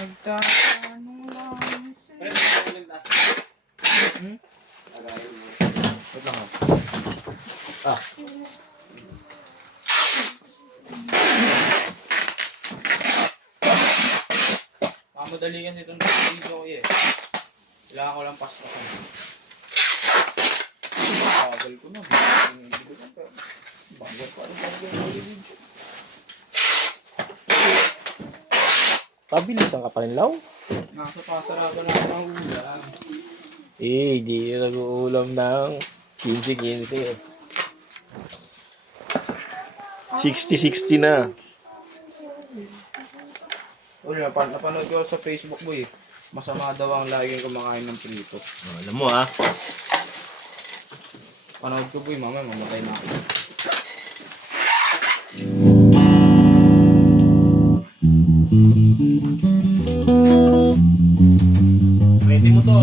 Nagtatanong lang siya. Pero hindi ko nagtatanong. Wait lang ah. Mamadali kasi itong dito ko eh. Kailangan ko lang pastakan. Bagal ko na. Hindi ko lang pero bagal pa rin video. Pabilisan ka pa rin, Law. Nasa pasarapan na ako ng ulam. Di nag-uulam ng 15-15. 60-60 na. Uy, napanood ko sa Facebook boy. Masama daw ang laging kumakain ng prito. Alam mo ah. Panood ko boy, mamaya mamatay na ako. Ready mo to.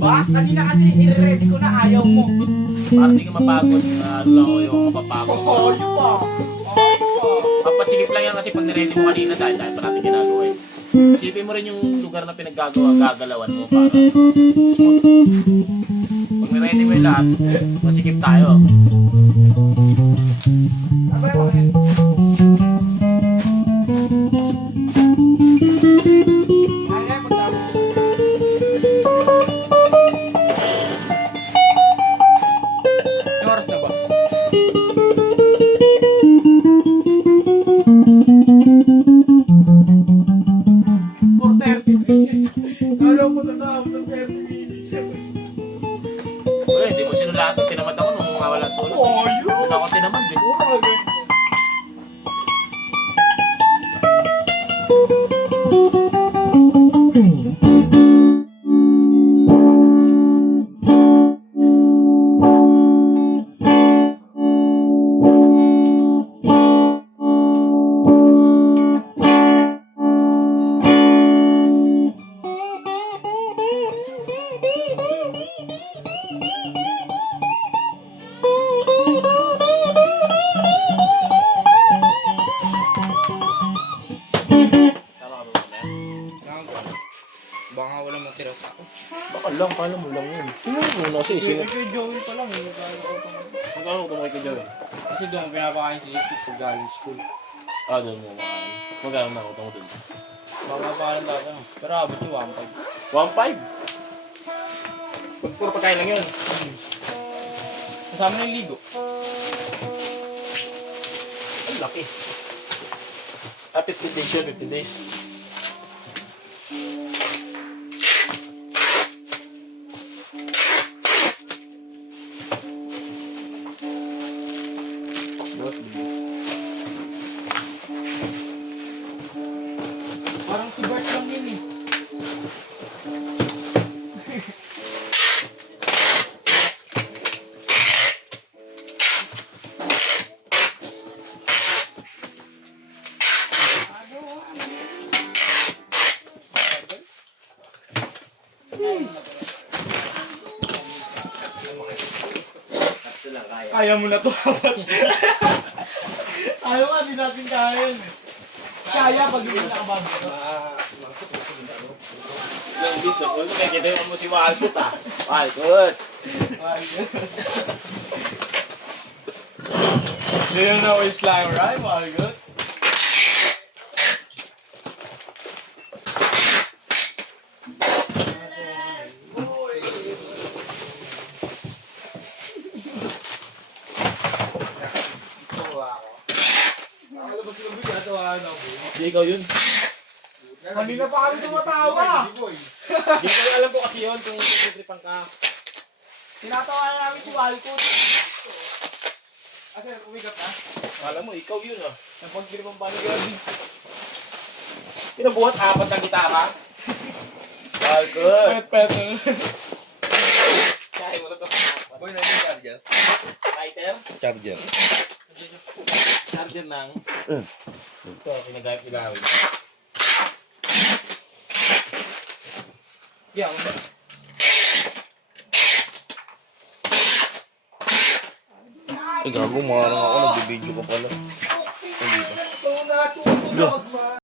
Ba? Kanina kasi i-ready ko na ayaw mo. Para di ka mapagod. Ano lang ako yung mapapagod. Oh, yun pa. Papasigip lang yan kasi pag niready mo kanina dahil pa natin ginagawa eh. Isipin mo rin yung lugar na gagalawan mo para smooth. Pag niready mo yung lahat, masigip tayo. Abay mo rin. Ay, pagtapos. Yung oras na ba? Lalo mo tatapos sa 30 minutes. Wala, hindi mo sinulatan. Tinamad ako nung mawalan sulat. Oh, yun! Doon ako tinamad eh. Baka wala matira sa ako. Baka lang, kala mo lang yun. Tingnan mo muna kasi. Kay Joey pa lang. Magkano ko tumakay ka dyan eh? Kasi doon ko pinapakain si Zipit pag galing school. Ah, doon mo makain. Magkano na ako tungo dun? Baka pakain tayo. Pero abot yung 1.5. 1.5? Puro pagkain lang yun. Kasama na yung ligo. Ang laki. Ah, 50 days yun, 50 days. Parang si Bert lang yun eh. Kaya mo na to. Ayaw nga, di natin kaya yun. Kaya pag hindi nakabago. Yung dito, kung nakikita mo si Walcott ah. Walcott! Do you know his slang, right? Well, good. Hindi ikaw yun. Kanina pa kami tumatawa. Hindi ko alam ko kasi yun kung tutripan ka. Tinatawa na namin si Walcott. Asa, umigat na? Alam mo, ikaw yun ah. Napag-gripang paano grabe. Pinabuhat 4 ng gitara. Walcott! Pet. Kaya mo na ito. Boy, nandiyan charger? Lighter? Charger. Charger ng... Ito, pinagayap-ilawin. Yeah, Ay, gago, marang ako. Nagbibideo ka pala. Hindi ba?